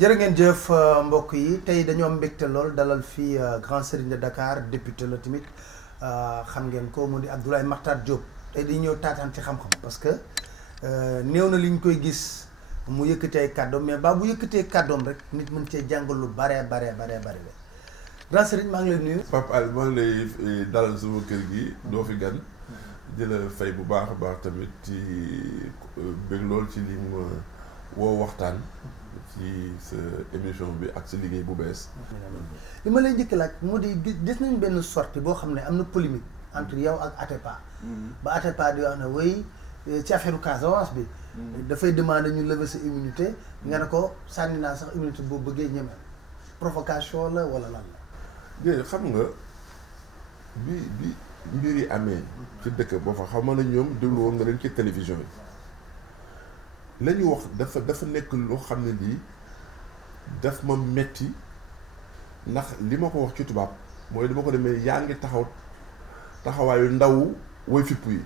jërë ngeen jëf mbokk yi tey dañoo am mbégte lool dalal fii grand serigne de Dakar député la tamit xam ngeen ko mu di Abdoulaye Makhtar Diop tey di ñëw taataan ci xam-xam parce que néew na li ñu koy gis mu yëkkatee ay kàddoom mais ba bu yëkkatee kàddoom rek nit mën cee jàngal lu bare grand serigne maa ngi lay nuyu. Pape Al maa ngi lay dalal sama kër gi doo fi gan di la fay bu baax a baax tamit ci bëgg lool ci li ma woo waxtaan ci sa émission bi ak sa liggéey bu bees. li ma lay njëkk laaj moo di gis nañ benn sortie boo xam ne am na polémique entre yow ak Atepa. ba Atepa di wax ne way ci affaire Casamance bi. dafay demander ñu lever sa immunité. nga ne ko sànni naa sax immunité boo bëggee ñeme provocation la wala lan la. déedéet xam nga bi mbir yi amee. ci dëkk boo fa xam ne ñoom déglu woon nga leen ci télévision yi. la ñu wax dafa nekk loo xam ne lii daf ma metti ndax li ma ko wax ci tubaab mooy dama ko demee yaa ngi taxawaayu ndaw woy fipp yi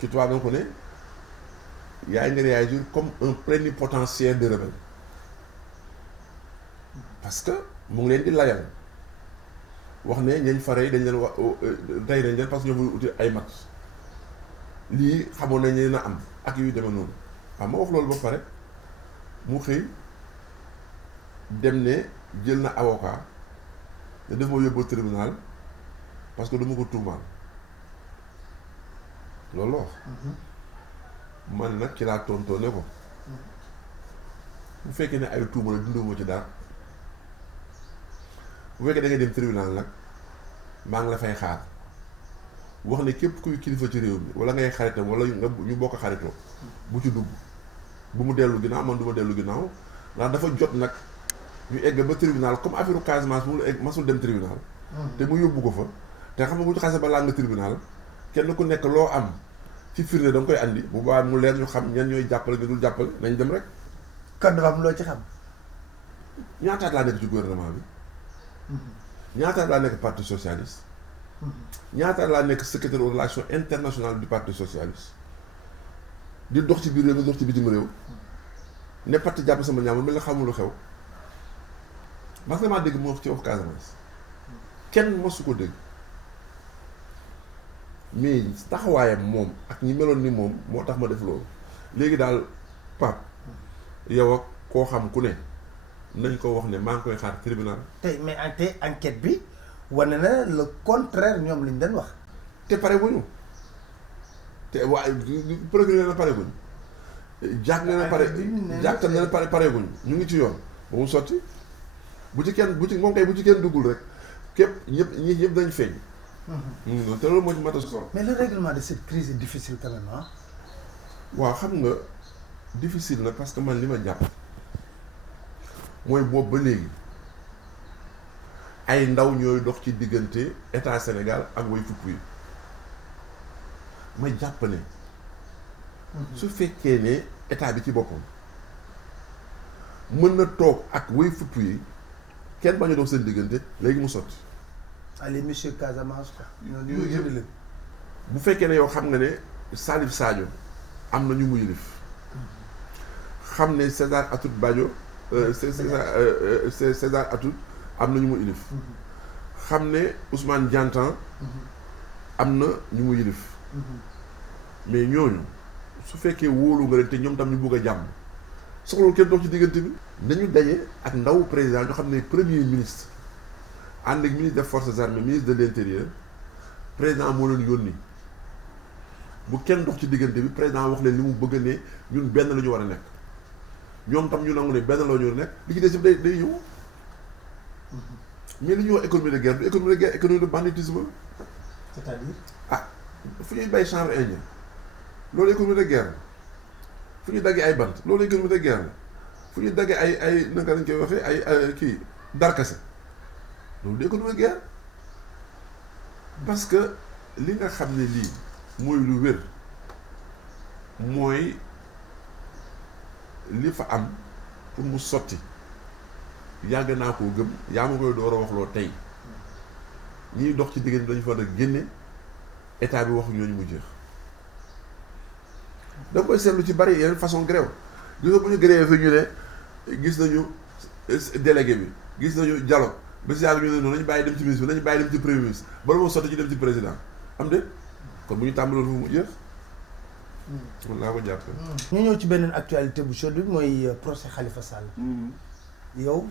ci tubaab dama ko ne yaa ngi réagir comme un plénipotentiaire de rebelle parce que mu ngi leen di layal wax ne ñañ fare yi dañ leen wax rey nañ leen parce que ñoo fa uti ay mat lii xamoon nañ ne na am ak yu demee noonu waaw ma wax loolu ba pare mu xëy dem ne jël na avocat te def ma yóbbu tribunal parce que dama ko tuumaal loolu la wax man nag ci laa tontoo ne ko bu fekkee ne ay tuuma la dunduma ci dara bu fekkee da ngay dem tribunal nag maa ngi la fay xaar wax ne képp kuy kilifa ci réew mi wala ngay xaritam wala nga ñu bokk xaritoo bu ci dugg bu mu dellu ginnaaw man du ma dellu ginnaaw ndax dafa jot nag ñu egg ba tribunal comme affaire Casamance mu egg masul dem tribunal te mu yóbbu ko fa te xam nga bu ñu xasee ba laa nga tribunal kenn ku nekk loo am ci firnde da nga koy andi bu baax mu leer ñu xam ñan ñooy jàppale nga dul jàppale nañ dem rek. kon dafa am loo ci xam. ñaataat laa nekk ci gouvernement bi. ñaataat laa nekk parti socialiste. ñaata laa nekk secrétaire aux relations internationales du parti socialiste di dox ci biir réew mi dox ci bitim réew ne parti jàpp sama ñaam mel na xamul lu xew parce que maa dégg mu wax ci wax Casamance kenn mosu ko dégg mais taxawaayam moom ak ñi meloon ni moom moo tax ma def loolu léegi daal Pape yow ak koo xam ku ne nañ ko wax ne maa ngi koy xaar tribunal. tey mais tey enquête bi. wane na le contraire ñoom liñ doon wax. te pare wuñu te waaye procureur na pare wuñu jàkk na pare jàkk na pare wuñu ñu ngi ci yoon ba mu sotti bu ci kenn moom kay bu ci kenn duggul rek képp ñëpp dañ feeñ. te loolu moo ci mat a solo. mais le règlement de cette crise est difficile quand même ah. waaw xam nga difficile na parce que man li ma jàpp mooy boobu ba léegi. ay ndaw ñooy dox ci diggante état Sénégal ak way fupp yi ma jàpp ne su fekkee ne état bi ci boppam mën na toog ak way fupp yi kenn bañ a dox seen diggante léegi mu sotti. allez monsieur Casamance quoi. ñooñu yëpp leen. bu fekkee ne yow xam nga ne Salif Sadio am na ñu mu yilif xam ne César Atoute Badio César Atoute am na ñu mu yilif xam ne Ousmane Diantan am na ñu mu yilif mais ñooñu su fekkee wóolu nga leen te ñoom tam ñu bugg a jàmm soxlawul kenn dox ci diggante bi nañu daje ak ndaw président ñoo xam ne premier ministre ànd ak ministre des forces armées ministre de l'intérieur président moo leen yónni bu kenn dox ci diggante bi président wax leen li mu bëgg ne ñun benn la ñu war a nekk ñoom tam ñu nangu ne benn la ñu war a nekk li ci des yëpp day ñëw mais li ñuy wax économie de guerre du économie de guerre économie de banditisme. c'est-à-dire. ah fu ñuy bay chanvre indien loolu économie de guerre fu ñuy daggee ay bant loolu économie de guerre fu ñuy daggee ay naka lañ koy waxee ay kii darkase loolu du économie de guerre parce que li nga xam ne lii mooy lu wér mooy li fa am pour mu sotti. yàgg naa koo gëm yaa ma koy door a wax loo tey ñiy dox ci diggante dañu fa war a génne état bi wax ñooñu mu jeex da koy seetlu ci bari yeneen façon grève gis nga bu ñu grève fi ñu ne gis nañu délégué bi gis nañu dialogue ba si yàgg ñu ne noonu nañu bàyyi dem ci ministre bi nañu bàyyi dem ci premier ministre bala moo sotti ñu dem ci président am de kon bu ñu tàmbaloon fu mu jeex man laa ko jàppe ñu ñëw ci beneen actualité bu chaude bi mooy procès Khalifa Sall. yow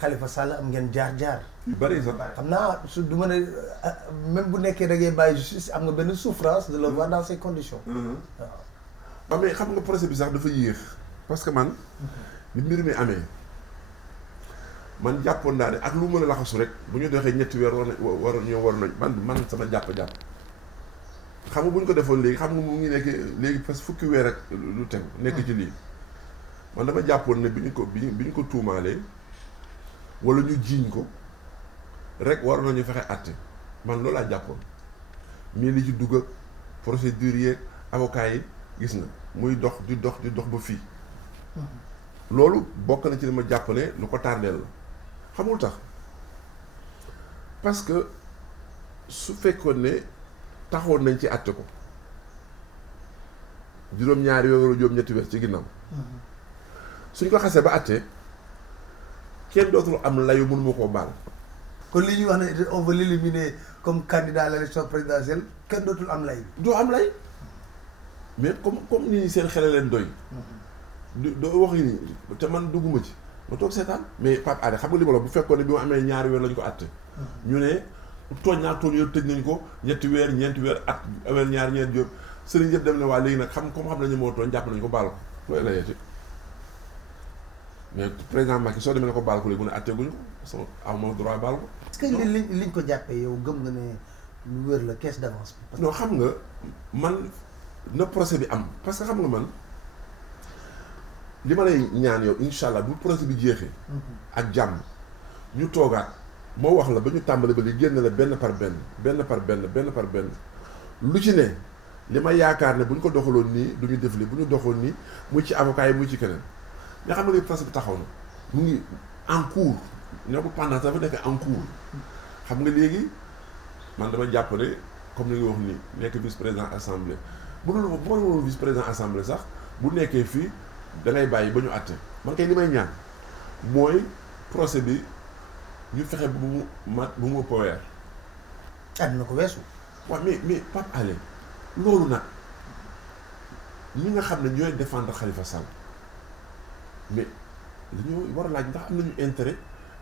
Khalifa Sall am ngeen jaar-jaar. yu bëri sax xam naa su du ma ne même bu nekkee da ngay bàyyi justice am nga benn souffrance de le voir dans ces conditions. waaw mais xam nga procès bi sax dafa yéex parce que man ni mbir mi amee man jàppoon naa ne ak lu mën a laxasu rek bu ñu doxee ñetti weer war nañ man sama jàpp-jàpp xam nga bu ñu ko defoon léegi xam nga mu ngi nekk léegi presque fukki weer rek lu teg nekk ci lii man dama jàppoon ne bi ñu ko tuumaalee wala ñu jiiñ ko rek war nañu fexe àtte man loolu laa jàppoon mais li ci dugg ak procédure yeeg avocat yi gis nga muy dox di dox ba fii loolu bokk na ci li ma jàpp ne lu ko tardeel la xamul tax parce que su fekkoon ne taxoon nañ ci àtte ko juróom-ñaari weer wala juróom-ñetti weer ci ginnaaw suñ ko xasee ba àtte kenn dootul am layu mënuma koo baal. kon li ñuy wax ne on va l'éliminer comme candidat à l'élection présidentielle kenn dootul am lay. doo am lay mais comme nit ñi seen xel leen doy. doo wax ni te man dugguma ci ma toog seetaan mais Pape Alé xam nga li ma la bu fekkoon ne bi mu amee ñaari weer lañ ko àtte. ñu ne tooñ yëpp tëj nañ ko ñetti weer ñeenti weer at weer ñaari ñeent yëpp sëriñ yëpp dem ne waa léegi nag xam nañu moo tooñ jàpp nañu ko baal ko looy layati mais président Macky soo demee ne ko baal ko léegi mu ne àtte guñu ko amoo droit baal ko. est-ce que liñ ko jàppee yow gëm nga ne lu wér la caisse d'avance bi. non xam nga man na procès bi am parce que xam nga man li ma lay ñaan yow incha allah bu procès bi jeexee. ak jàmm ñu toogaat moo wax la ba ñu tàmbali ba li génn la benn par benn lu ci ne li ma yaakaar ne bu ñu ko doxaloon nii du ñu def li bu ñu doxoon nii muy ci avocat yi muy ci keneen nga xam nga li procès bi taxaw na mu ngi en cours ñoo ko pendant dafa nekk en cours xam nga léegi man dama jàpp ne comme ni nga wax nii nekk vice président assemblée bu ma woon vice président assemblée sax bu nekkee fii da ngay bàyyi ba ñu àtte man kay li may ñaan mooy procès bi ñu fexe bu mu ëpp weer. àddina ko weesu. waaw mais Pape Alé loolu nag ñi nga xam ne ñooy défendre Khalifa Sall mais dañoo war a laaj ndax am nañu intérêt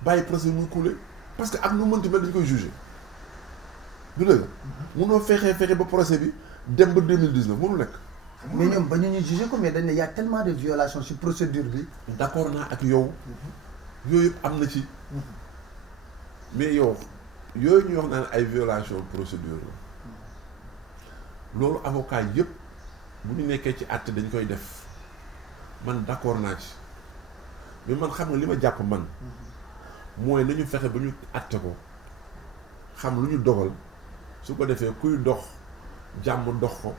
bàyyi procès muy couler parce que ak nu mënti mel dañu koy juger du dëgg. munoo fexe ba procès bi dem ba 2019 mënu nekk. mais ñoom ba ñu juger ko mais dañ ne y a tellement de violations ci procédure bi. d'accord naa ak yow. yooyu yëpp am na ci. mais yow yooyu ñuy wax naan ay violation procédure la loolu avocat yëpp bu ñu nekkee ci àtte dañ koy def man d'accord naa ci mais man xam nga li ma jàpp man mooy nañu fexe ba ñu àtte ko xam lu ñu dogal su ko defee kuy dox jàmm dox ko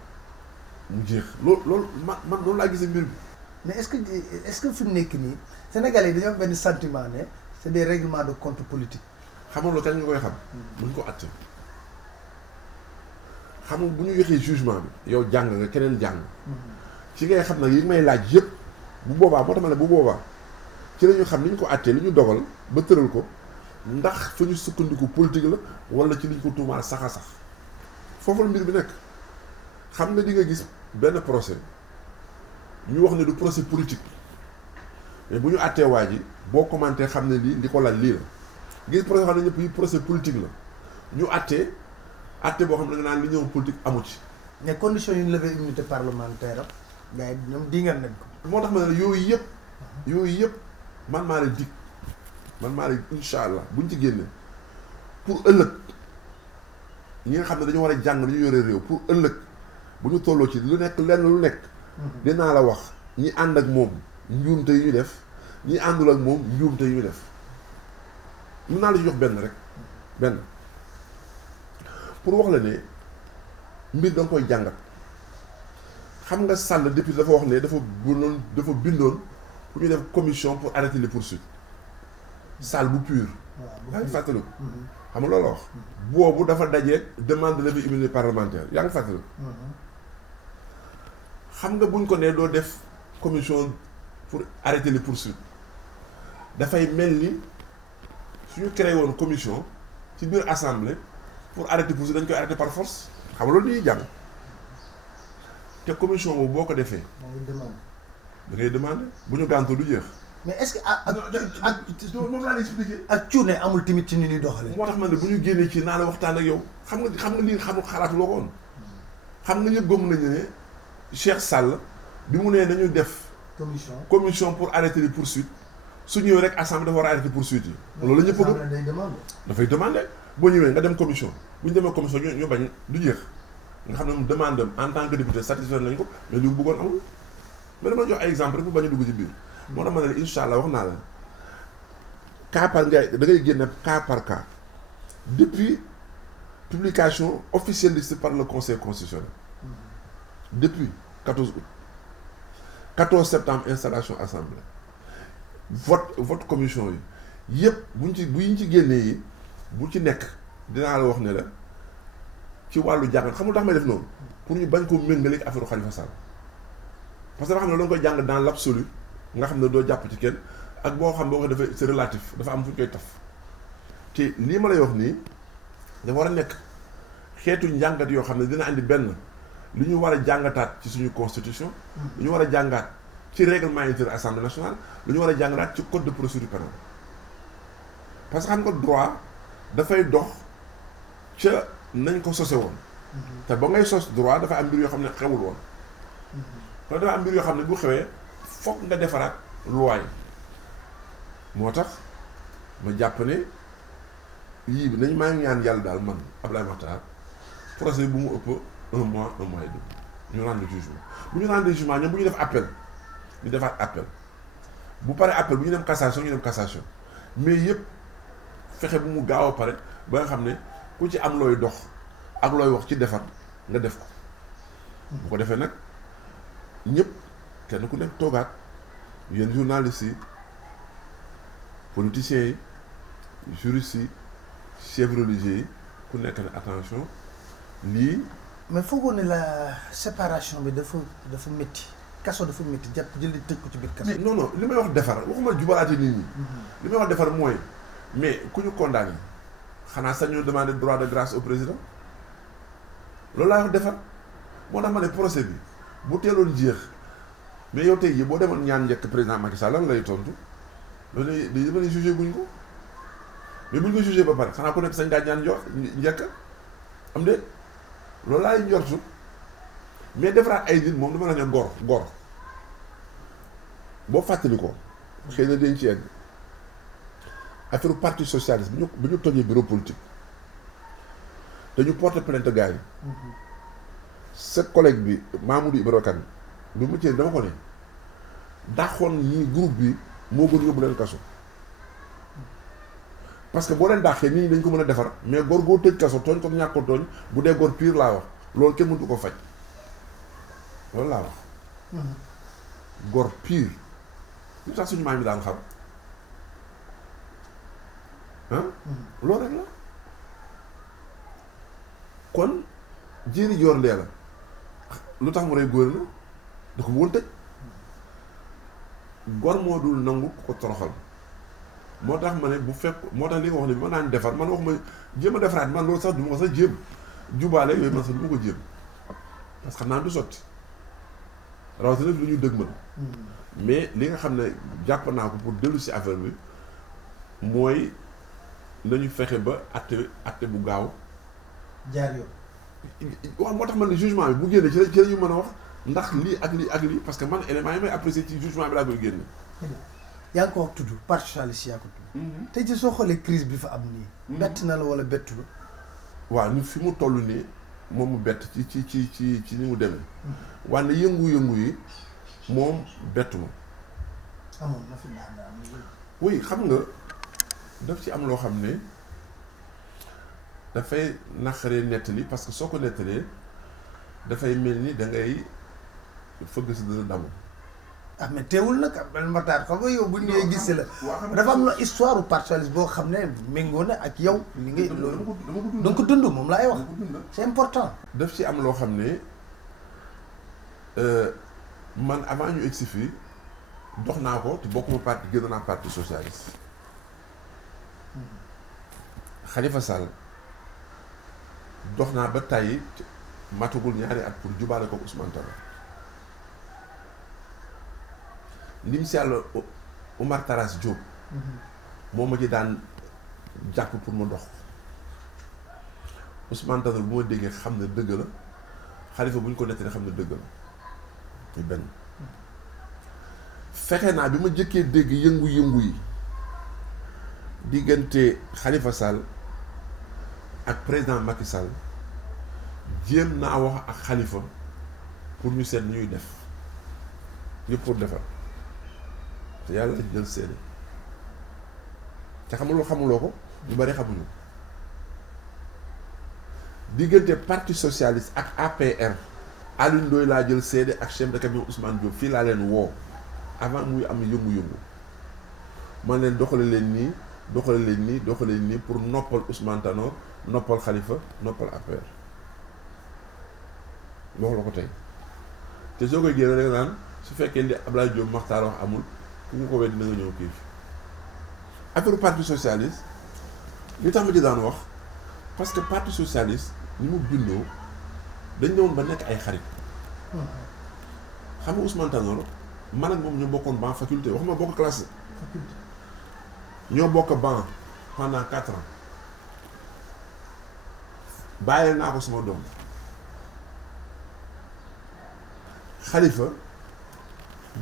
mu jeex loolu man loolu laa gisee mbir bi. mais est-ce que fi mu nekk nii Sénégalais yi dañoo am benn sentiment ne c'est des règlements de compte politique. xam nga loolu kañ nga koy xam. buñ ko àtte xam nga bu ñu waxee jugement bi yow jàng nga keneen jàng. ci ngay xam nag yi may laaj yëpp bu boobaa moo tax ma ne bu boobaa ci la ñu xam ni ñu ko àttee li ñu dogal ba tëral ko ndax fa ñu sukkandiku politique la wala ci li ñu ko tuumaal sax a sax foofu la mbir bi nekk xam nga di nga gis benn procès ñu wax ne du procès politique mais bu ñu àttee waa ji boo commenté xam ne li ko lal lii la. gis procès xam ne ñëpp yi procès politique la ñu àtte boo xam ne nga naan li ñëw politique amu ci. mais conditions yu ñu lever immunité parlementaire am gars yi ñoom dingal nañ ko. moo tax ma ne yooyu yëpp man maa leen dig man maa leen incha allah buñ ci génnee pour ëllëg ñi nga xam ne dañu war a jàng dañu yore réew pour ëllëg bu ñu tolloo ci lu nekk lenn lu nekk. dinaa la wax ñi ànd ak moom njuumte yu ñu def ñi àndul ak moom njuumte yu ñu def. mën naa la jox benn pour wax la ne mbir da nga koy jàngat xam nga Sall depuis dafa wax ne dafa bindoon pour ñu def commission pour arrêter les poursuites Sall bu pur. yaa ngi fàttaliku. xam nga loolu la wax. boobu dafa dajeeg demande de levée immunité parlementaire yaa ngi fàttaliku. xam nga buñ ko nee doo def commission pour arrêter les poursuites dafay mel ni suñu créé woon commission ci biir assemblée pour arrêter poursuite dañ koy arrêter par force xam nga loolu dañuy jàng te commission boobu boo ko defee. da ngay demander bu ñu gàntoo du jeex. mais est-ce que moom laa lay expliquer. ak cuune amul tamit ci ni ñuy doxalee. moo tax man ne bu ñu génnee ci naa la waxtaan ak yow xam nga lii xalaatu loo ko woon xam nga ñëpp gëm nañu ne Cheikh Sall bi mu nee nañu def. commission pour arrêter les poursuites su ñëwee rek assemblée dafa war a arrêter poursuites yi. loolu la ñëpp gëm dafay demander boo ñëwee nga dem commission bu ñu demee commission ñu bañ du jeex nga xam ne mu demande en tant que député satisfaire nañ ko mais li mu bëggoon amul mais dama jox ay exemple rek bu bañ a dugg ci biir. moo tax ma ne incha allah wax naa la cas par da ngay génne cas par cas depuis publication officielle liste par le conseil constitutionnel depuis 14 août 14 septembre installation assemblée vote commission yi yëpp bu ñu ci génnee yi bu ci nekk dinaa la wax ne la ci wàllu jàngat xamul tax may def noonu pour ñu bañ ko méngale ak affaire Khalifa Sall parce que dafa xam ne da nga koy jàng dans l'absolu nga xam ne doo jàpp ci kenn ak boo xam boo ko defee c'est relatif dafa am fu ñu koy taf te lii ma lay wax nii dafa war a nekk xeetu njàngat yoo xam ne dina andi benn lu ñu war a jàngataat ci suñu constitution lu ñu war a jàngaat ci règlement intérieur assemblée nationale lu ñu war a jàngataat ci code de procédure pénale parce que xam nga droit dafay dox ca nañ ko sose woon te ba ngay sos droit dafa am mbir yoo xam ne xewul woon te dafa am mbir yoo xam ne bu xewee fokk nga defaraat loi moo tax ma jàpp ne yii bi nañ maa ngi ñaan yàlla daal man Abdoulaye Makhtar procès bu mu ëpp un mois et demi ñu rendre jugement bu ñu rendre jugement ñoom bu ñu def appel ñu defaat appel bu paree appel bu ñu dem cassation ñu dem cassation mais yëpp fexe bu mu gaaw a pare ba nga xam ne ku ci am looy dox ak looy wax ci defar nga def ko bu ko defee nag ñëpp kenn ku nekk toogaat yéen journalistes yi politiciens yi juristes yi chefs religieux yi ku nekk ne attention lii. mais foogoo ne la séparation bi dafa métti kaso dafa métti jàpp jëli tëj ko ci biir kaso. non non li may wax defar waxuma jubalaate nit ñi. li may wax defar mooy mais ku ñu condamné xanaa sañoo demander droit de grâce au président loolu laa wax defar moo tax ma ne procès bi bu teeloon jeex mais yow tey jii boo demoon ñaan njëkk président Macky Sall lan lay tontu loolu dafa ne jugé guñ ko mais buñ ko jugé ba pare xanaa ku nekk sañ ngaa ñaan jox njëkk am de loolu laay njortu mais defaraat ay nit moom dama la ne gor boo fàttali ko xëy na dañ ci egg affaire parti socialiste bu ñu tojee bureau politique dañu porter plainte gars yi sa collègue bi Mamadou Ibra Kane bi mu ci dama ko ne dàqoon ñi groupe bi moo gën yóbbu leen kaso parce que boo leen dàqee nit ñi dañ ko mën a defar mais góor goo tëj kaso tooñ ko ñàkk ko tooñ bu dee góor pire laa wax loolu kenn mëntu ko faj loolu laa wax góor pire lu tax suñu maam yi daan xam loolu rek la kon jéeri joor ndee la lu tax mu rey góor la da ko bëggoon tëj gor moo dul nangu ko toroxal moo tax ma ne bu fekk moo tax li nga wax ne bi ma naan defar man wax ma jéem a defaraat man loolu sax du ma ko sax jéem jubaale yooyu man sax du ma ko jéem parce que xam naa du sotti rawatina lu ñu dëgmal mais li nga xam ne jàpp naa ko pour dellu si affaire bi mooy nañu fexe ba atte bu gaaw jaar yoon waaw moo tax man ne jugement bi bu génne ci la ñu mën a wax ndax lii ak lii ak lii parce que man élément yi may apprécier ci jugement bi laa koy génne. yaa ngi ko wax tudd parti socialiste yaa ko tudd. tey ci soo xoolee crise bi fa am nii. bett na la wala bettu la. waaw ni fi mu toll nii moom mu bett ci ni mu demee. wante yëngu-yëngu yi moom bettu ma. amoon na fi naan oui xam nga daf ci am loo xam ne dafay naqaree nettali parce que soo ko nettalee dafay mel ni da ngay fëgg si dana damu. ah mais teewul nag Abdoulaye Makhtar xam nga yow bu ñu nee gis la dafa am na histoire parti socialiste boo xam ne méngoo na ak yow. li ngay loolu dama ko dund moom laay wax. c'est important. daf ci am loo xam ne man avant ñu egsi fii dox naa ko te bokkuma parti génn naa parti socialiste Khalifa Sall dox naa ba tàyyi matagul ñaari at pour jubaale ko Ousmane Tanor ndim si yàlla Oumar Taras Diop moo ma ci daan jàpp pour ma dox Ousmane Tanor bu ma déggee xam ne dëgg la Khalifa bu ñu ko nettali xam ne dëgg la ñu benn fexe naa bi ma jëkkee dégg yëngu-yëngu yi diggante Khalifa Sall ak président Macky Sall jéem naa wax ak Khalifa pour ñu seet ñuy def yëpp pour defar te yàlla jël seede te xamuloo ko ñu bari xamuñu diggante parti socialiste ak APR Alioune Ndoye laa jël seede ak chef de cabinet Ousmane Diop fii laa leen woo avant muy am yëngu-yëngu man leen doxale leen nii pour noppal Ousmane Tanor noppal Khalifa noppal APR wax la ko tey te soo koy génne da nga naan su fekkee li Abdoulaye Diop Makhtar wax amul ku nga ko wet dina nga ñëw kii fi affaire parti socialiste li tax ma ci daan wax parce que parti socialiste ni mu bindoo dañ ñëwoon ba nekk ay xarit xam nga Ousmane Tanor man ak moom ñoo bokkoon banc faculté waxuma bokk classe ñoo bokk banc pendant 4 ans bàyyil naa ko sama doom Khalifa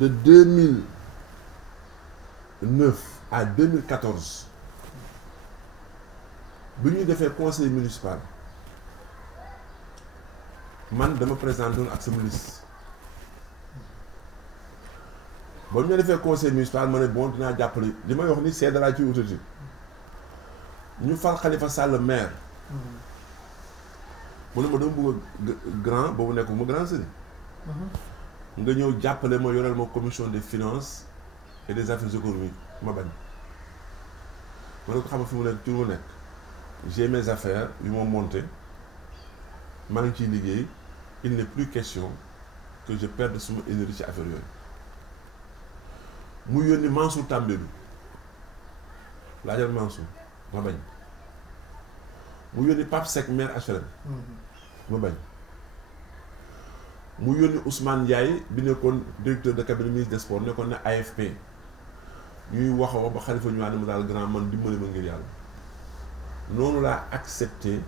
de 2009 à 2014 bi ñu defee conseil municipal man dama présenté woon ak sama liste ba ñu defee conseil municipal ma ne bon dinaa jàppale li may wax ni seede laa ci autorité ñu fal Khalifa Sall maire mu ne ma dama bëgg grand boobu nekk ma grand sëriñ nga ñëw jàppale ma yoreel ma commission des finances et des affaires économiques ma bañ ma ne ko xam nga fi mu nekk ci lu nekk j'ai mes affaires yu ma monté maa ngi ciy liggéey il n'est plus question que je perde suma énergie ci affaire yooyu mu yónni Mansour Tambédou laajal Mansour ma bañ mu yónni Pape Seck maire HLM ma bañ mu yónni Ousmane Ndiaye bi nekkoon directeur de cabinet ministre des sports nekkoon ne AFP ñuy wax a wax ba Khalifa ñu ànd ma daal grand man dimbali ma ngir yàlla noonu laa accepté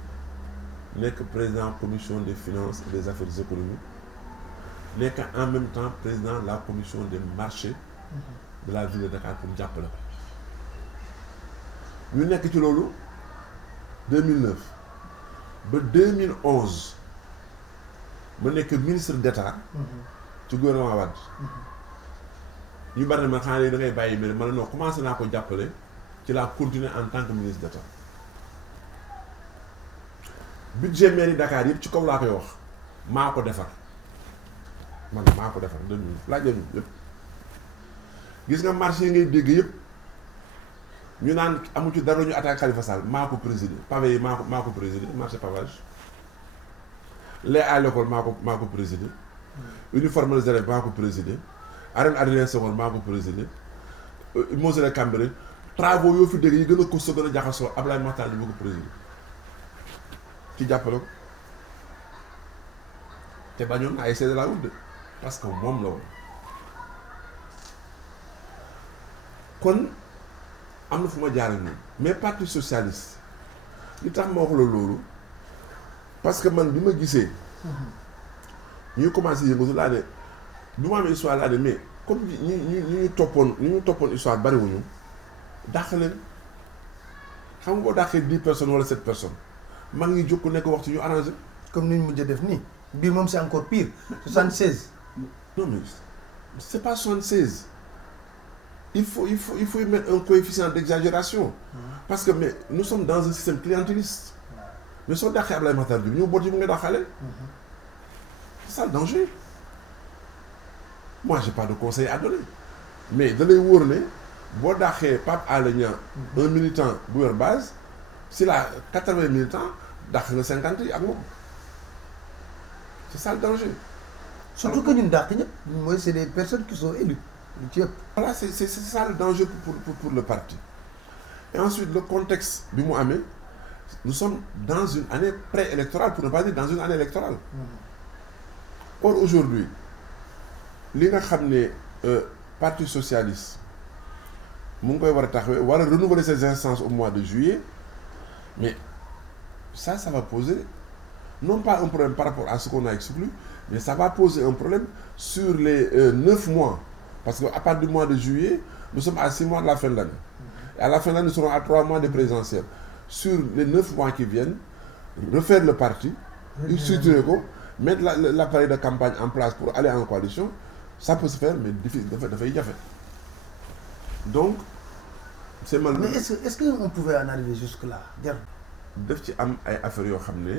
nekk président commission des finances et des affaires économiques nekk en même temps président de la commission des marchés de la ville de Dakar pour jàppale ko ñu nekk ci loolu 2009 ba 2011 ma nekk ministre d'État ci gouvernement Wade ñu bari na ma xanaa léegi da ngay bàyyi mais ma ne non commencé naa ko jàppale ci laa continuer en tant que ministre d'État budget mairie Dakar yëpp ci kaw laa koy wax maa ko defar man maa ko defar 2009 laaj la ñu yëpp gis nga marché yi ngay dégg yëpp ñu naan amu ci dara ñu attaque Khalifa Sall maa ko présider pavé yi maa ko présider marché pavage lait à l'école maa ko présider uniforme des élèves maa ko présider arène Adrien Senghor maa ko présider mausolée de Cambérène travaux yoo fi dégg yi gën a costaud gën a jaxasoo Abdoulaye Makhtar moo ko présider ci jàppale ko te bañoon na ay seede laa wut de parce que moom la woon kon am na fu ma jaaree moom mais parti socialiste li tax ma wax la loolu parce que man bi ma gisee ñuy commencé yëngatu laa ne bi ma amee histoire laa ne mais comme ñu toppoon histoire bariwuñu dàq leen xam nga boo dàqee 10 personnes wala 7 personnes mag ñi jóg ku nekk waxtu ñu arrangé. comme ni ñu mujj def nii bii moom c'est encore pire 76. non mais c'est pas 76 il faut y mettre un coefficient d'exagération parce que mais nous sommes dans un système clientéliste mais soo dàqee Abdoulaye Makhtar Diop ñëw boot yi mu nga dàqale c'est ça le danger moi j'ai pas de conseil à donner mais da lay wóor ne boo dàqee Pape Alé Niang un militant bu yor base si la 80 militants dàq nga 50 yi ak moom c'est ça le danger. surtout que ñun dàq ñëpp mooy c'est des personnes qui sont élues. Voilà, c'est ça le danger pour le parti. Et ensuite, le contexte du Mohamed, nous sommes dans une année préélectorale, pour ne pas dire dans une année électorale. Or, aujourd'hui, li nga xam ne Parti socialiste mu ngi koy war a renouveler ses instances au mois de juillet, mais ça va poser non pas un problème par rapport à ce qu'on a exclu, mais ça va poser un problème sur les 9 mois. Parce qu'à partir du mois de juillet, nous sommes à 6 mois de la fin de l'année. Et à la fin de l'année, nous serons à 3 mois de présidentielles. Sur les 9 mois qui viennent, refaire le parti, structurer, mettre l'appareil de campagne en place pour aller en coalition, ça peut se faire, mais difficile, de faire. Donc, c'est mal. Mais est-ce qu'on pouvait en arriver jusque-là? Def ci am ay affaires yoo xam ne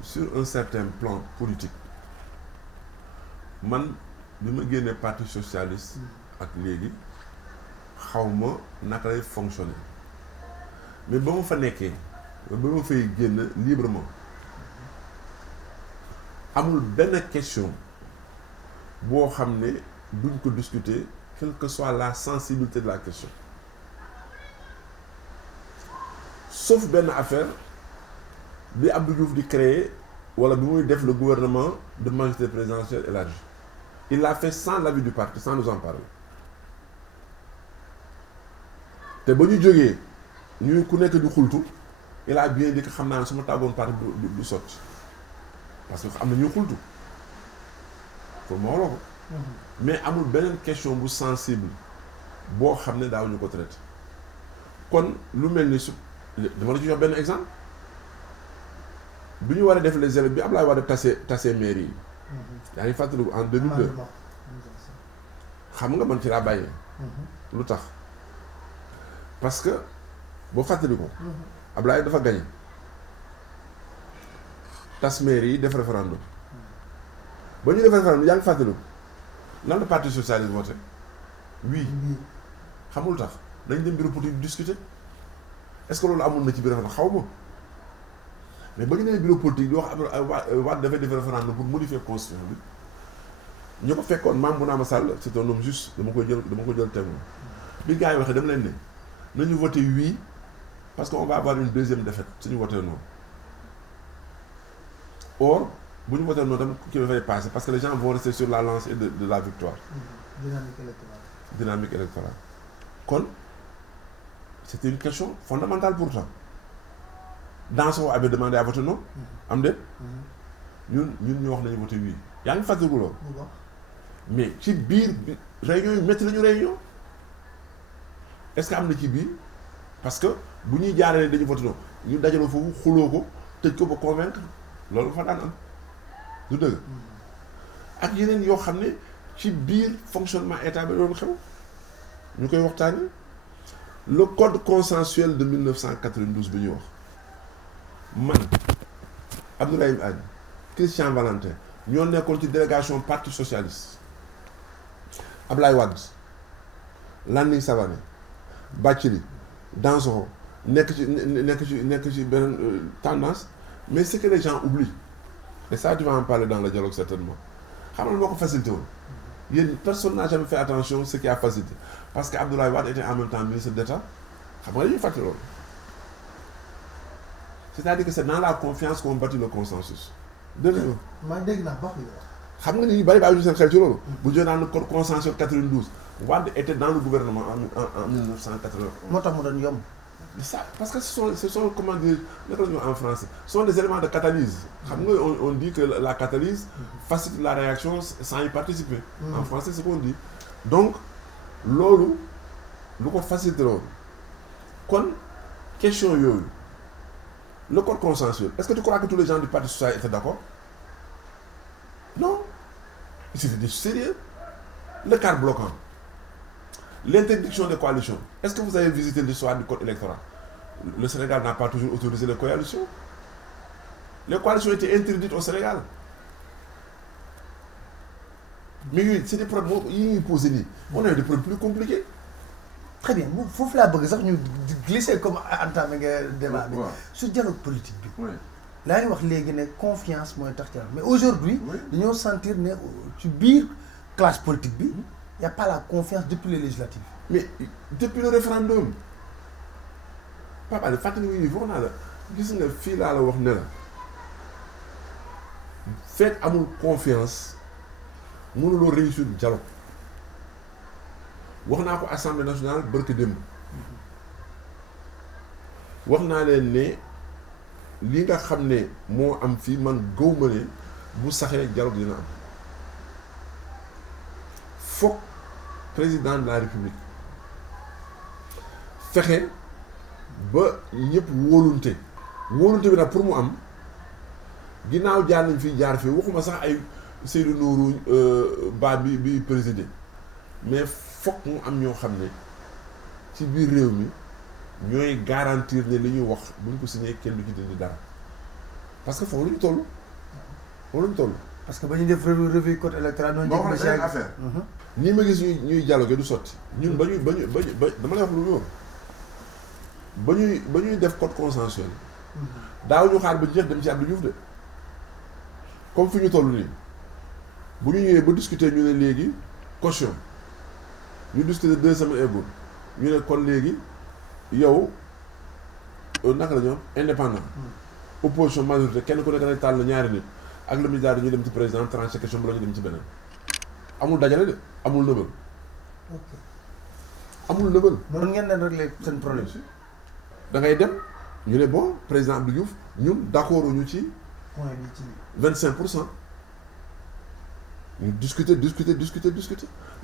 sur un certain plan politique man bi ma génnee parti socialiste ak léegi xaw ma naka lay fonctionner mais ba ma fa nekkee ba ma fay génn librement amul benn question boo xam ne duñ ko discuter quelle que soit la sensibilité de la question. Sauf benn affaire bi Abdou Diouf di créer wala bi muy def le gouvernement de majorité présidentielle élargie. Il l'a fait sans l'avis du parti, sans nous en parler. te ba ñu jógee ñu ku nekk di xultu il a bien dit que xam naa ne su ma tàggoon parti du sotti parce que am na ñuy xultu pour ma wax ko mais amul beneen question bu sensible boo xam ne daaw ñu ko traité kon lu mel ni su dama la ci jox benn exemple bi ñu war a def les élèves bi Abdoulaye Wade tase mairie yi yaa ngi fàttaliku en 2002 xam nga man ci laa bàyyee lu tax parce que boo fàttaliku Abdoulaye dafa gagné tas mairie yi def référendum ba ñu def référendum yaa ngi fàttaliku lan la parti socialiste voté oui xamul tax dañ dem bureau politique discuter est-ce que loolu amul na ci biir référendum xaw ma mais ba ñu nee bureau politique di wax Wade dafay def référendum pour modifier constitution bi ñu ko fekkoon maam bu Naama Sall c'est un homme juste dama ko jël témoin bi gars yi waxee dama leen ne nañu voté oui parce qu'on va avoir une deuxième défaite suñu voté non or bu ñu voté non tam qui dafay passer parce que les gens vont rester sur la lancée de la victoire. Dynamique électorale kon c'était une question fondamentale pourtant Danso avait demandé à voter non am déet ñun ñu wax nañu voté oui yaa ngi fàttaliku loolu mais ci biir réunion yi métti nañu réunion est-ce que am na ci biir parce que bu ñuy jaaree dañu voté non ñu dajaloo foofu xuloo ko tëj ko ba convaincre loolu fa daan am du dëgg ak yeneen yoo xam ne ci biir fonctionnement état bi loolu xew ñu koy waxtaanee le code consensuel de 1992 bi ñuy wax man Abdoulaye Agne Christian Valentin ñoo nekkoon ci délégation parti socialiste Ablaye Wade Landing Savané Bathily Dansokho nekk ci beneen tendance mais ce que les gens oublient et ça tu vas en parler dans le dialogue certainement xam nga moo ko facilité woon yéen personne n'a jamais fait attention ce qui a facilité parce que Abdoulaye Wade était en même temps ministre d'État xam nga dañuy fàtte loolu c'est-à-dire que c'est dans la confiance qu'on bâtit le consensus. dégg nga. maa dégg naa baax xam nga ni ñu bari bàyyi ñu seen xel ci loolu. bu ñu naan le code consensuel 92 Wade était dans le gouvernement en 1991. moo tax mu doon yomb. ça parce que ce sont comment dire naka la ñu en français ce sont des éléments de catalyse. xam nga on dit que la catalyse facilite la réaction sans y participer. En français c'est ce qu'on dit. donc loolu lu ko facilité loolu kon question yooyu. Le code consensuel, est-ce que tu crois que tous les gens du Parti socialiste étaient d'accord? Non. C'était du sérieux. Le cadre bloquant. L'interdiction des coalitions. Est-ce que vous avez visité l'histoire du code électoral? Le Sénégal n'a pas toujours autorisé les coalitions. Les coalitions étaient interdites au Sénégal. Mais oui, c'est des problèmes qui posent. On a des problèmes plus compliqués. Très bien bu foofu laa bëgg sax ñu glisser comme entamé nga débat bi su dialogue politique bi laa ngi wax léegi ne confiance mooy tax dialogue mais aujourd'hui dañoo sentir ne ci biir classe politique bi y a pas la confiance depuis les législatives. mais depuis le référendum Pape Alé fàttali nga wax naa la gis nga fii laa la wax ne la fekk amul confiance mënuloo réussir dialogue wax naa ko assemblée nationale barke démb wax naa leen ne li nga xam ne moo am fii man gëw ma ne bu saxee dialogue dina am foog président de la république fexe ba ñëpp wóolunte bi nag pour mu am ginnaaw jaar nañ fii jaar fii waxuma sax ay Seydou Nourou Ba bi présider mais foog mu am ñoo xam ne ci biir réew mi ñooy garantir ne li ñuy wax buñ ko signé kenn du ci dindi dara parce que foofu la ñu toll parce que ba ñu def revue code électoral noonu. boo xam ne affaire. nii ma gis ñuy dialogue du sotti. ñun ba dama lay wax lu wóor ba ñuy def code consensuel. daaw ñu xaar ba jeex dem ci Abdou Diouf de comme fi ñu toll nii bu ñu ñëwee ba discuter ñu ne léegi caution ñu discuter 2 semaines égul ñu ne kon léegi yow naka la ñoom indépendant. opposition majorité kenn ku nekk dañuy tànn ñaari nit ak le ministre ñu dem ci président tranché question bu la ñu dem ci beneen amul dajale de amul nëbal. amul nëbal. noonu ngeen leen régler seen problème. da ngay dem ñu ne bon président Abdou Diouf ñun d'accord ñu ci. point bi ci 25%. ñu discuter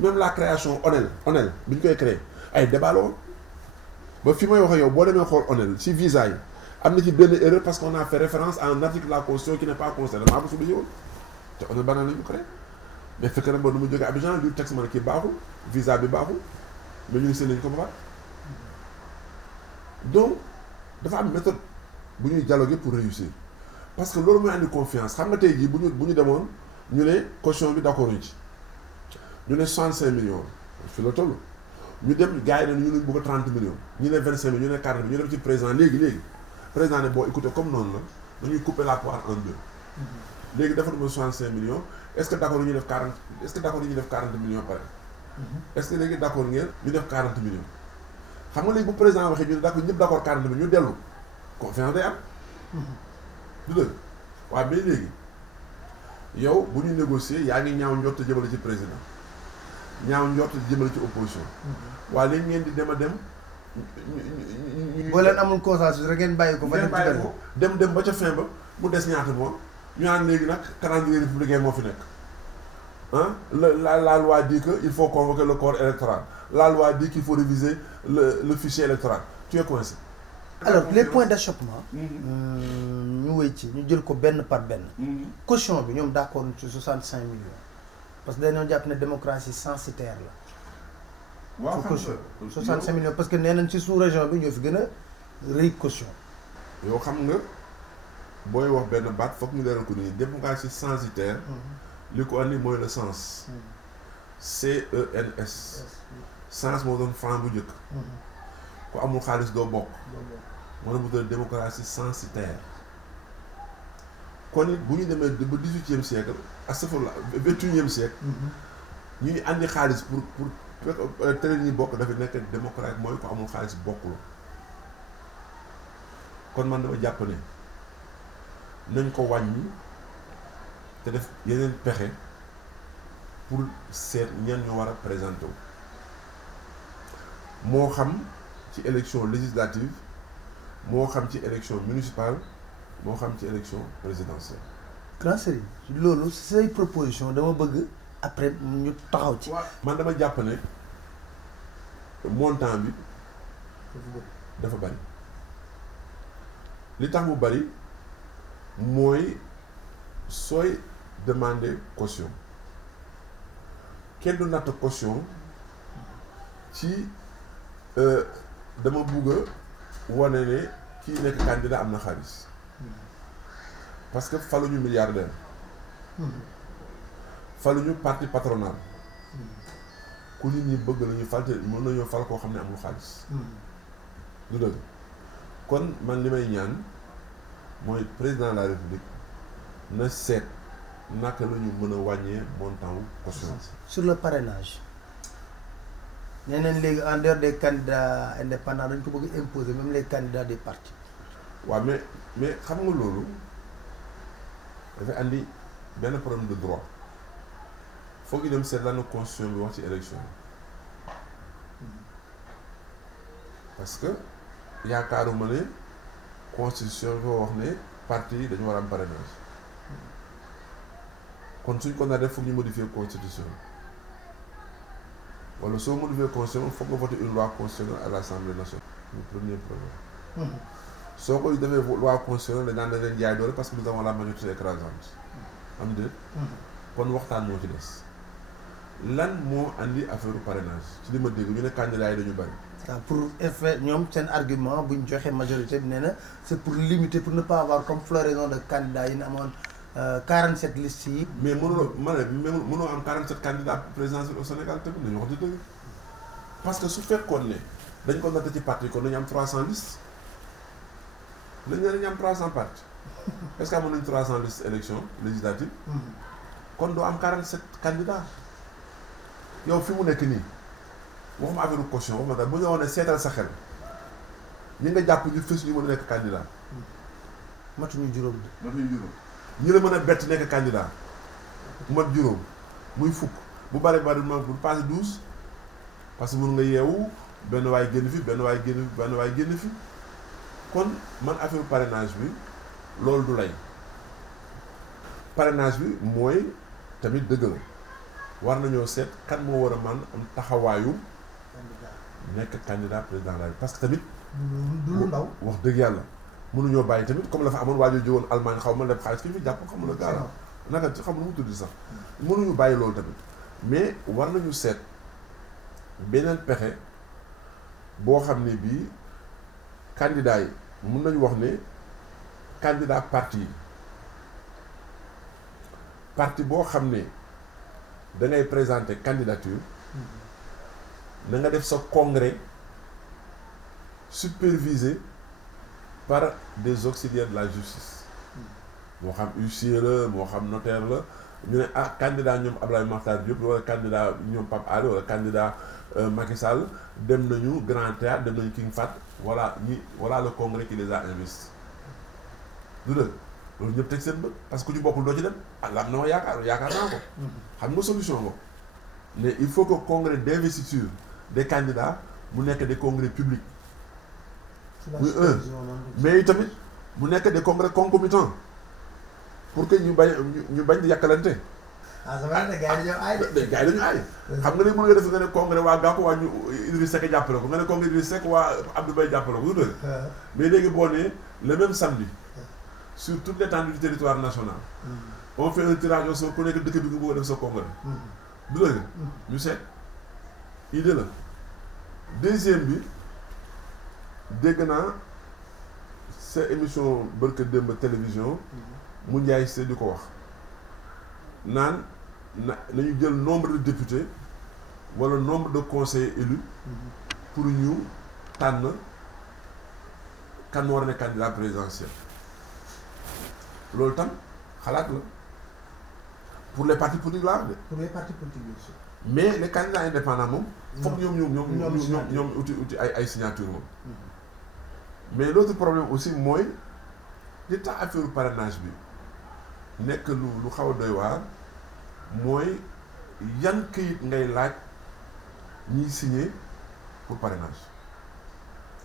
même la création ONEL bi ñu koy créer ay débat la woon ba fi may wax ak yow boo demee xool ONEL ci visa yi am na ci benn erreur parce qu'on a fait référence à un article de la constitution qui n'est pas concerné maa ko souligné woon te ONEL banaan la ñu créé mais fekk na boo du ma jógee Abidjan lu texte ma ne kii baaxul visa bi baaxul mais ñu ngi seen nañu ko ba pare donc dafa am méthode bu ñuy dialoguer pour réussir parce que loolu mooy andi confiance xam nga tey jii bu ñu demoon ñu ne caution bi d'accord ñu ci ñu ne 65 millions fi la toll ñu dem gars yi ne ñu ne bëgg 30 millions ñu ne 25 millions ñu ne 40 millions ñu dem ci président léegi président ne boo écoutez comme noonu la dañuy couper la poire en deux léegi dafa duma 65 millions est-ce que d'accord ñu def 40 est-ce que d'accord ñu def 40 millions pare est-ce que léegi d'accord ngeen ñu def 40 millions xam nga léegi bu président waxee ñu ne d'accord ñëpp d'accord 40 millions ñu dellu confiance day am du dëgg waaw mais léegi yow bu ñu négocier yaa ngi ñaaw njott jëmale ci président ñaaw njott jëmale ci opposition waaye léegi ngeen di dem a dem boo leen amul consensus rek ngeen bàyyi ko fa dem ba ca fin ba mu des ñaata moom ñu naan léegi nag calendrier républicain moo fi nekk ah la loi dit que il faut convoquer le corps électoral la loi dit qu'il faut réviser le fichier électoral tu es coincé. Alors les points d'achoppement ñu wéy ci ñu jël ko benn par benn caution bi ñoom d'accord ci 65 millions parce que dañoo jàpp ne démocratie censitaire la waaw caution 65 millions parce que nee nañ ci sous-région bi ñoo fi gën a rëy caution yow xam nga booy wax benn baat foog ñu leeral ko nii démocratie censitaire li ko andi mooy le sens CENS sens moo doon franc bu njëkk ku amul xaalis doo bokk moo na mu tudd démocratie censitaire kon it bu ñu demee ba 18e siècle astafurlah 21e siècle ñuy andi xaalis pour tere ñi bokk dafa nekk démocrate mooy ko amul xaalis bokkul kon man dama jàpp ne nañ ko wàññi te def yeneen pexe pour seet ñan ñu war a présenter wu moo xam ci élection législative moo xam ci élection municipale moo xam ci élection présidentielle. Grand Serigne loolu say proposition dama bëgg après ñu taxaw ci. man dama jàpp ne montant bi dafa bari li tax mu bari mooy sooy demander caution kenn du natt caution ci dama bugg a wane ne kii nekk candidat am na xaalis parce que faluñu milliardaire faluñu parti patronal ku nit ñi bëgg nañu fal te mën nañoo fal koo xam ne amul xaalis du dëgg kon man li may ñaan mooy président de la république na seet naka la ñu mën a wàññee montant wu caution. sur le parrainage nee nañ léegi en dehors des candidats indépendants dañ ko bëgg imposer même les candidats des partis. waaw mais xam nga loolu dafay andi benn problème de droit foog ñu dem seet lan la constitution bi wax ci élection parce que yaakaaruma ne constitution bi wax ne parti yi dañu war a am parrainage kon suñ ko nar def foog ñu modifier constitution wala soo modifier constitution foog nga voter une loi constitutionnelle à l'Assemblée nationale. Le premier problème. soo koy defee loi constitutionnelle dañ naan da leen jaay doole parce que nous avons la majorité écrasante am déet kon waxtaan moo ci des lan moo andi affaire parrainage ci li ma dégg ñu ne candidats yi dañu bari. waaw pour effet ñoom seen argument bu ñu joxee majorité bi nee na c'est pour limiter pour ne pas avoir comme floraison de candidats yi ne amoon 47 listes yi. mais mënoo am 47 candidats présidentiels au Sénégal tamit nañu wax dëgg parce que su fekkoon ne dañ ko natt ci parti kon dañu am 300 listes. dañu am 300 partis est-ce que amoon nañu 300 listes élection législative kon doo am 47 candidats yow fi mu nekk nii waxuma affaire caution waxuma daal bu ñu waxoon ne seetal sa xel ñi nga jàpp ñu fës ñu mën a nekk candidat matuñu juróom ñi la mën a bett nekk candidat mat juróom muy fukk bu bari bu passé 12 parce que mën nga yeewu benn waay génn fi benn waay génn fi kon man affaire parrainage bi loolu du lay parrainage bi mooy tamit dëgg la war nañoo seet kan moo war a man am taxawaayu nekk candidat président de la République parce que tamit du lu ndaw wax dëgg yàlla mënuñoo bàyyi tamit comme la fa amoon waajoo jógoon Allemagne xaw ma leb xaalis fii fi jàpp xam nga gaara naka ci xam nu mu tudd sax mënuñu bàyyi loolu tamit mais war nañu seet beneen pexe boo xam ne bii candidat yi mun nañu wax ne candidat parti boo xam ne da ngay présenter candidature na nga def sa congrès supervisé par des auxiliaires de la justice moo xam huissier la moo xam notaire la ñu ne candidat ñoom Abdoulaye Makhtar Diop wala candidat ñoom Pape Alé wala candidat Macky Sall dem nañu Grand Théâtre dem nañu King Fahd voilà le congrès qui les a investis du dëgg loolu ñëpp teg seen bët parce que ku ci bokkul doo ci dem la am na ma yaakaar naa ko xam nga solution ko mais il faut que congrès d'investiture des candidats mu nekk des congrès publics muy mais tamit mu nekk des congrès concomitants pour que ñu bañ di yàkkalante gars yi dañoo aay xam nga ne mën nga def nga ne congrès waa Gakou waa ñu Idrissa Seck jàppale ko nga ne congrès Idrissa Seck waa Abdou Mbaye jàppale ko du dëgg mais léegi boo nee le même samedi sur toute l'étendue du territoire national on fait un tirage au sort ku nekk dëkk bi nga bëgg a def sa congrès du dëgg ñu seet idée la deuxième bi dégg naa sa émission bërka démb télévision mu njaay see di ko wax naan nañu jël nombre de députés wala nombre de conseillers élus pour ñu tànn kan war a nekk candidat présidentiel loolu tam xalaat la pour les partis politiques là de. pour les partis politiques bien sûr. mais les candidats indépendants moom. foog ñoom uti ay signature moom. mais l'autre problème aussi mooy li tax affaire parrainage bi nekk lu xaw a doy waar mooy yan këyit ngay laaj ñiy signer pour parrainage.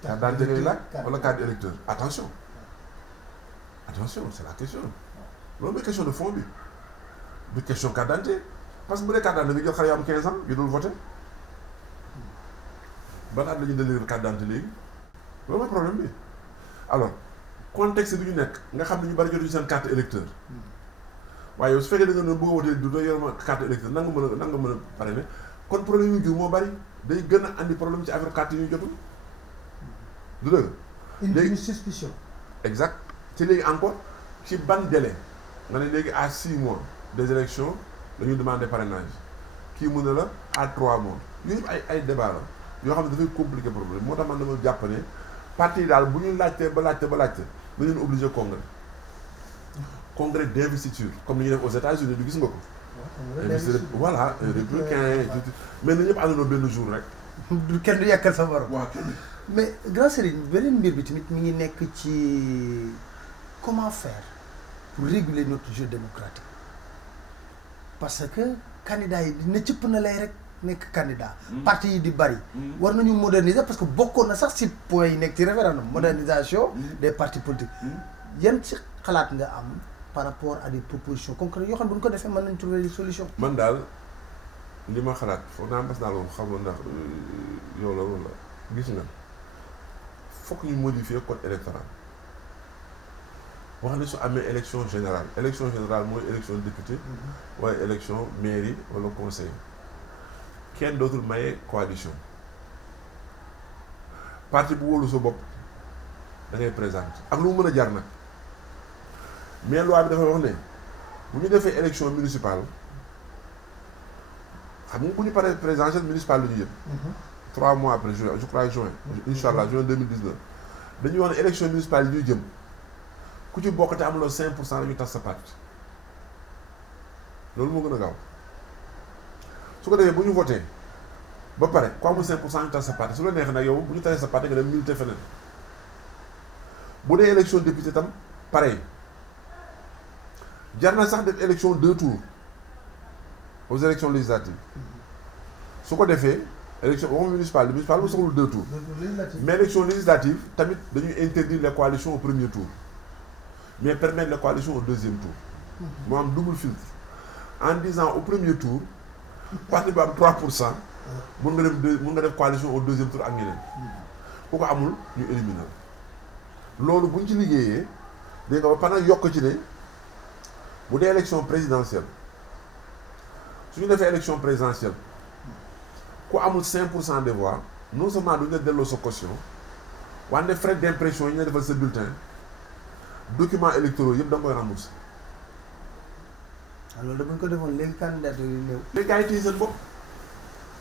carte d'identité ngay laaj wala carte d'électeur attention c'est la question loolu mooy question de fond bi du question carte d'identité parce que bu dee carte d'identité nga jël xale yu am 15 ans yu dul voté ban at la ñuy délivrer carte d'identité léegi loolu mooy problème bi alors contexte bi ñu nekk nga xam ne ñu bari jotuñu seen carte électeur waaye yow su fekkee da nga ne bëgg a wootee du yor ma carte électeur nan nga mën a parrainer kon problème yu jur moo bari day gën a andi problème ci affaire carte yi ñu jotul du dëgg. une suspicion. exact ci léegi encore ci ban délai nga ne léegi à 6 mois des élections dañuy demander parrainage kii mu ne la à 3 mois yooyu ay débat la yoo xam ne dafay compliquer problème moo tax man dama jàpp ne parti daal bu ñu laajtee ba laajte dañu obligé congrès congrès d'investiture comme ni ñuy def aux États-Unis du gis nga ko. voilà républicain mais na ñëpp àndandoo benn jour rek. du kenn du yàkkal sa borom. waaw mais grand Serigne beneen mbir bi tamit mi ngi nekk ci comment faire pour réguler notre jeu démocratique parce que candidat yi dina cëpp na lay rek nekk candidat. parti yi di bari. war nañu moderniser parce que bokkoon na sax si point yi nekk ci référendum modernisation des partis politiques. yan ci xalaat nga am par rapport à des propositions concrètes yoo xam ne bu ñu ko defee mën nañ trouver des solutions. man daal li ma xalaat foog naa mas naa loolu xamoon ndax yow la wala gis nga fokk ñu modifier code électoral wax ne su amee élection générale mooy élection député wala élection mairie wala conseil kenn dootul maye coalition parti bu wóolu sa bopp da ngay présenter ak lu mu mën a jar nag mais loi bi dafa wax ne bu ñu defee élection municipale xam nga bu ñu paree présidentielle municipale la ñu jëm 3 mois après juin je crois juin incha allah juin 2019 dañuy wax ne élection municipale yi ñuy jëm ku ci bokk te amuloo 5% la ñu tas sa parti loolu moo gën a gaaw su ko defee bu ñu voté ba pare ku amul 5% ñu tas sa parti su la neexee nag yow bu ñu tasee sa parti nga dem militer feneen bu dee élection député tam pareil jar na sax def élection 2 tours aux élections législatives su ko defee élection waxuma municipale bu soxlul 2 tours mais élection législative tamit dañuy interdire les coalitions au premier tour mais permettre les coalitions au deuxième tour moo am double filtre en disant au premier tour parti bi am 3% mun nga def coalition au deuxième tour ak ñeneen ku ko amul ñu éliminer loolu buñ ci liggéeyee dégg nga ba pare yokk ci ne bu dee élection présidentielle su ñu defee élection présidentielle ku amul 5% des voix non seulement duñu la delloo sa caution wante frais d'impression yi ñu la defal sa bulletin documents électoraux yëpp da nga koy rembourser. alors da bu ñu ko defoon léegi candidat yi néew. léegi gars yi téye seen bopp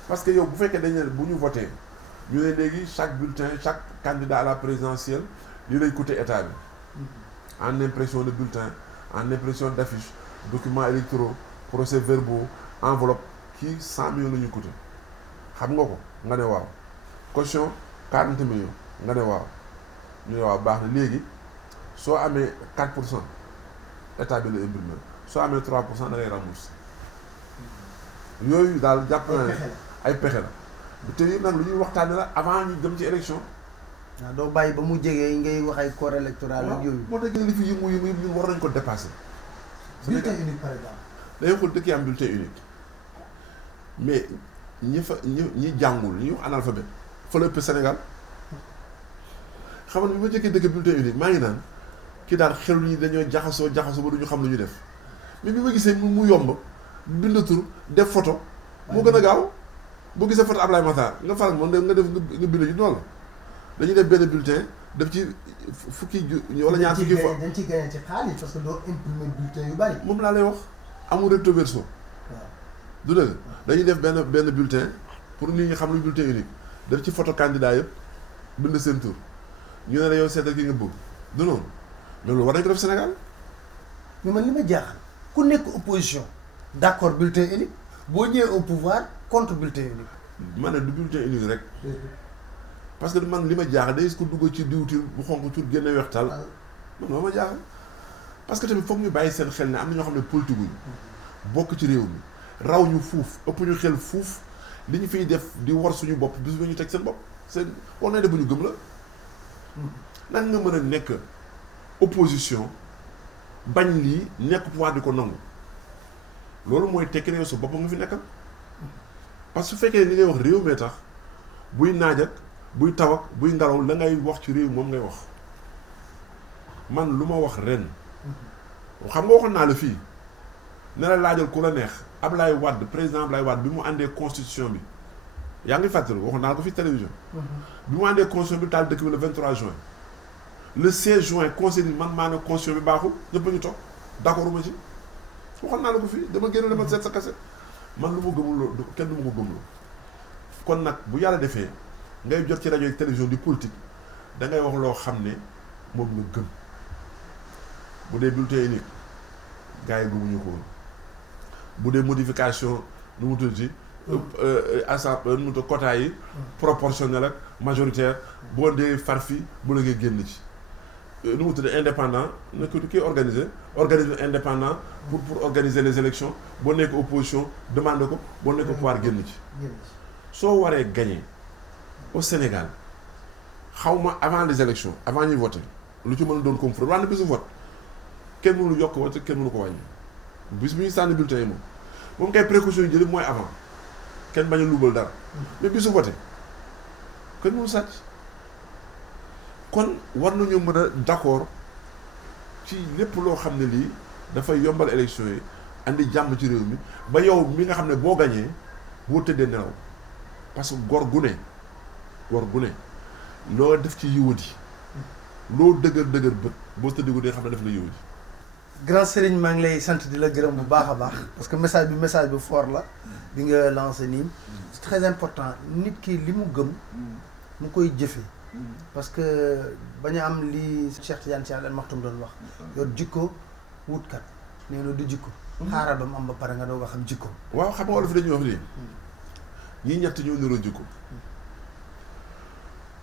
parce que yow bu fekkee dañ ne bu ñu voté ñu ne léegi chaque bulletin chaque candidat à la présidentielle li lay coûter état bi en impression de bulletin en impression d'affiche documents électoraux procès-verbaux enveloppe kii 100 millions la ñuy coûter xam nga ko nga ne waaw caution 40 millions nga ne waaw ñu ne waaw baax na léegi soo amee 4% état bi la imprimer soo amee 3% da ngay rembourser yooyu daal jàpp naa ne ay pexe la te yëpp nag lu ñuy waxtaane la avant ñu dem ci élection. waaw doo bàyyi ba mu jegee ngay wax ay corps électoral ak yooyu. moo tax li fi yëngu ñun war nañ ko dépasser. bulletin unique par exemple. dañoo xool dëkk yi am bulletin unique mais ñi jàngul ñi wax analphabète fa la ëpp Sénégal xam nga bi ma jëkkee dëkk bulletin unique maa ngi naan kii daal xelu ñi dañoo jaxasoo ba duñu xam lu ñu def mais bi ma gisee mu yomb bind tur def photo moo gën a gaaw boo gisee photo Ablaye Matar nga faral moom nga def nga bind ji noonu la dañuy def benn bulletin def ci fukki wala ñaar fukki fois dañ ci gagné ci xaalis parce que doo imprimer bulletin yu bari. moom laa lay wax amul recto verso du dëgg dañuy def benn bulletin pour nit ñi xam lu bulletin unique def ci photo candidat yëpp bind seen tur ñu ne la yow seetal ki nga bëgg du noonu mais loolu war nañ ko def Sénégal. mais man li ma jaaxal ku nekk opposition d'accord bulletin unique boo ñëwee au pouvoir contre bulletin unique. ma ne du bulletin unique rek parce que man li ma jaaxal day ko dugg ci diwtiir bu xonk tur génne weextal man moo ma jaaxal parce que tamit foog ñu bàyyi seen xel ne am na ñoo xam ne politique guñu bokk ci réew mi raw ñu fuuf ëpp ñu xel fuuf li ñu fiy def di war suñu bopp bis bu ñu teg seen bopp seen war nañ def bu ñu gëm la nan nga mën a nekk opposition bañ lii nekk pouvoir di ko nangu loolu mooy tekki ne yow sa bopp nga fi nekkal parce que su fekkee li ngay wax réew mee tax buy naaj ak buy taw ak buy ngelaw la ngay wax ci réew moom ngay wax man lu ma wax ren xam nga waxoon naa la fii ne la laajal ku la neex Ablaye Wade président Ablaye Wade bi mu àndee constitution bi yaa ngi fàttali waxoon naa ko fii télévision bi mu àndee constitution bi taal dëkk bi le 23 juin le 16 juin conseil bi man maa ne constitution bi baaxul ñëpp a ñu toog d'accord uma ci waxoon naa la ko fii dama génn dama seet sa kase man lu ma gëmul kenn du ma ko gëmloo kon nag bu yàlla defee ngay jot ci rajo ak télévision di politique da ngay wax loo xam ne moom nga gëm bu dee bulletin unique gars yi gëmuñu ko woon bu dee modification nu mu tudd ci nu mu tudd quota yi proportionnel ak majoritaire boo dee far fii bu la ngay génn ci nu mu tudd indépendant na ko kii organisme indépendant pour organiser les élections boo nekk opposition demande ko boo nekk pouvoir génn ci soo waree gagner au Sénégal xaw ma avant les élections avant ñuy voter lu ci mën a doon comme fraude wante bisu vote kenn mënu yokk vote kenn mënu ko wàññi bis bu ñuy sànni bulletin yi moom kay précaution yi jëli mooy avant kenn bañ a luubal dara mais bisu vote kenn mënu sàcc kon war nañu mën a d'accord ci lépp loo xam ne lii dafay yombal élection yi andi jàmm ci réew mi ba yow mi nga xam ne boo gañee boo tëddee nelaw parce que gor gu ne loo def ci yiwadi loo dëgër bët boo tëddee dee xam ne def nga yiwadi. grand Serigne maa ngi lay sant di la gërëm bu baax a baax parce que message bi fort la bi nga lancé nii c'est très important nit ki li mu gëm mu koy jëfe parce que bañ a am li Cheikh Tidiane Sy Al Maktoum doon wax yor jikko wutkat nee na du jikko xaaral ba mu am ba pare nga doog a xam jikko. waaw xam nga wolof dañuy wax lii ñii ñett ñoo niroo jikko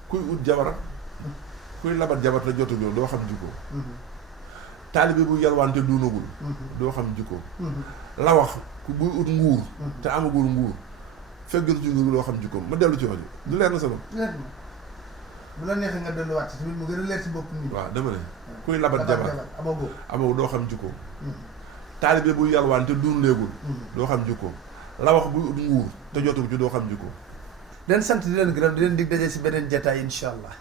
kuy ut jabar kuy labat jabar te jotu doo xam jikko taalibe bu yalwaante duunagul doo xam jikko la wax buy ut nguur te amagul nguur feggalu ci nguur doo xam jikko ma dellu ci wax ji du leer na sama bu la neexee nga delluwaat ci tamit mu gën a leer ci bopp nit. waaw dama ne kuy labat jabar amagul doo xam jikko taalibe buy yalwaante duun léegul doo xam jikko la wax buy ut nguur te jotu ci doo xam jikko. leen sant di leen gërëm di leen dig daje si beneen jataay incha allah.